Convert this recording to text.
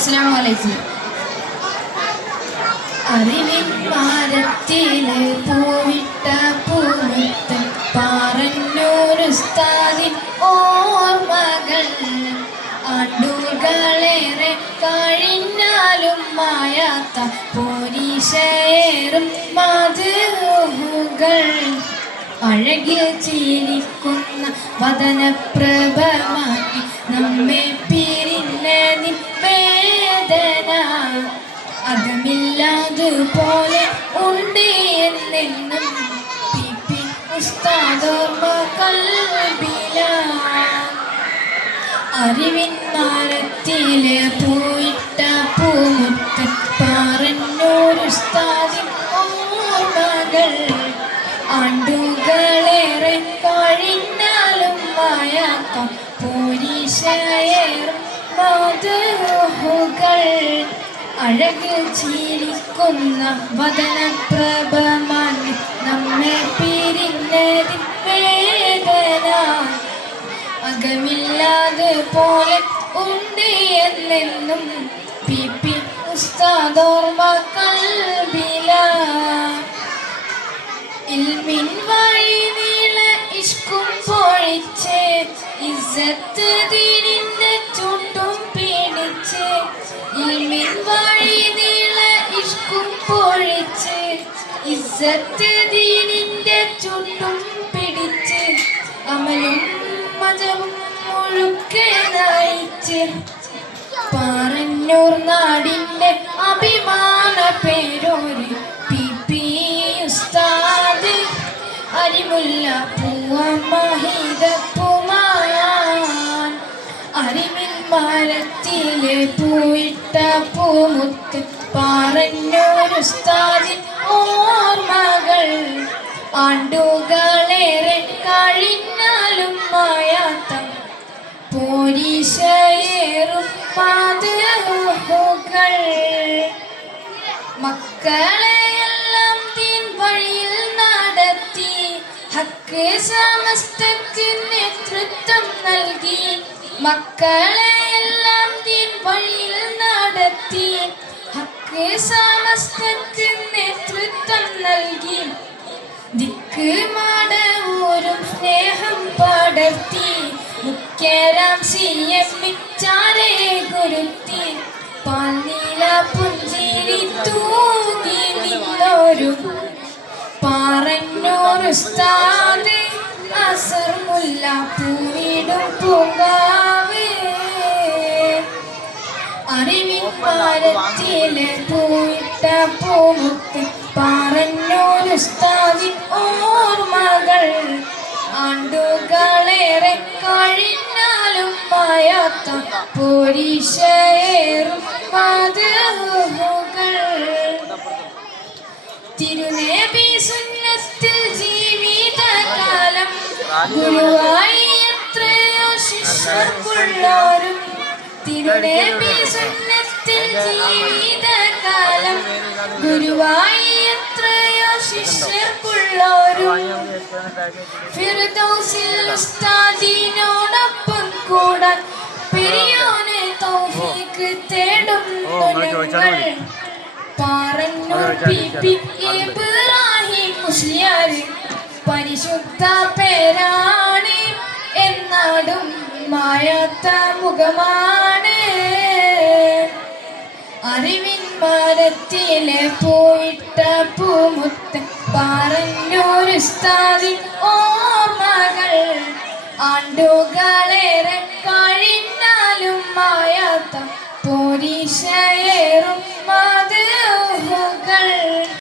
അസ്സലാമു അലൈക്കും. അറിവിൻ മരത്തിലെ പൂവിട്ട പൂമുത്ത് പാറന്നൂരുസ്താദിൻ ഓർമ്മകൾ ആണ്ടുകളേറെ കഴിഞ്ഞാലും മായാത്ത പോരീശയേറും മാതൃകൾ അഴകിൽ ചിരിക്കുന്ന വദനപ്രഭമാക്കി നമ്മെ പിരിഞ്ഞതിൻ വേദന അകമില്ലാതുപോലെ ഉണ്ട് എന്നെന്നും പി ഉസ്താദോർമ്മ കൽബിലാണ്. അറിവിൻ മരത്തിലെ പൂയിട്ട പൂമുത്ത് പാറന്നൂരുസ്താദിൻ ഓർമ്മകൾ ആണ്ടുകളേറെ കഴിഞ്ഞാലും മായാത്ത പോരീശയേറും മാതൃകൾ അഴകിൽ ചിരിക്കുന്ന വദനപ്രഭമാക്കി നമ്മെ പിരിഞ്ഞതിൻ വേദന അകമില്ലാതെ പോലെ ഉണ്ട് എന്നെന്നും പി ഉസ്താദോർമ്മ കൽബിലാണ്. ഇൽമിൻ വഴി നീള ഇഷ്കും പൊഴിച്ച് ഇസ്സത്ത് ദീനിന്റെ ചുണ്ടും പിടിച്ച് ഇൽമിൻ വഴി നീള ഇഷ്കും പൊഴിച്ച് ഇസ്സത്ത് ദീനിന്റെ ചുണ്ടും പിടിച്ച് അമലും മജവും മുഴുക്കെ നയിച്ച് പാറന്നൂർ നാടിന്റെ അഭിമാന പേരോര് പി ഉസ്താദ് അരിമുല്ല പൂവമഹിതപ്പുമാൻ. അറിവിൻ മരത്തിലെ പൂയിട്ട പൂമുത്ത് പാറന്നൂരുസ്താദിൻ ഓർമ്മകൾ ആണ്ടുകളേറെ കഴിഞ്ഞാലും മായാത്ത പോരീശയേറും മാതൃകൾ മക്കളെയെല്ലാം തീൻ വഴിയിൽ നടത്തി ഹക്ക് സമസ്തക്ക് നേതൃത്വം നൽകി. മക്കളെയെല്ലാം തീൻ വഴിയിൽ നടത്തി ഹക്ക് സമസ്തക്ക് നേതൃത്വം നൽകി. ദിക്ക് മാടവൂരും സ്നേഹം പടർത്തി മുഖ്യരാം സിയമ്മിച്ചാരെ ഗുരുത്തി പാൽനീല പുഞ്ചിരി തൂങ്ങി നിന്നൊരു പാറന്നൂരുസ്താദ് അസർ മുല്ല പൂവിടും പൂങ്കാവ്. അറിവിൻ മരത്തിലെ പൂയിട്ട പൂമുത്ത് പാറന്നൂരുസ്താദിൻ ഓർമ്മകൾ ആണ്ടുകളേറെ കഴിഞ്ഞാലും മായാത്ത പോരീശയേറും മാതൃകൾ. തിരുനബി സുന്നത്തിൽ ജീവിതകാലം ഗുരുവായി എത്രയോ ശിഷ്യർക്കുള്ളോരും തിരുനബി സുന്നത്തിൽ ജീവിതകാലം ഗുരുവായി എത്രയോ ശിഷ്യർക്കുള്ളോരും ഫിർദൗസിൽ ഉസ്താദിനോടൊപ്പം കൂടാൻ പെരിയോനെ തൗഫീഖ് തേടുന്നു ഞങ്ങൾ. പാറന്നൂർ പി ഇബ്രാഹിം മുസ്ലിയാർ പരിശുദ്ധ പേരാണ് എന്നാടും മായാത്ത മുഖമാണ്. അറിവിൻ മരത്തിലെ പൂയിട്ട പൂമുത്ത് പാറന്നൂരുസ്താദിൻ ഓർമ്മകൾ ആണ്ടുകളേറെ കഴിഞ്ഞാലും മായാത്ത പോരീശയേറും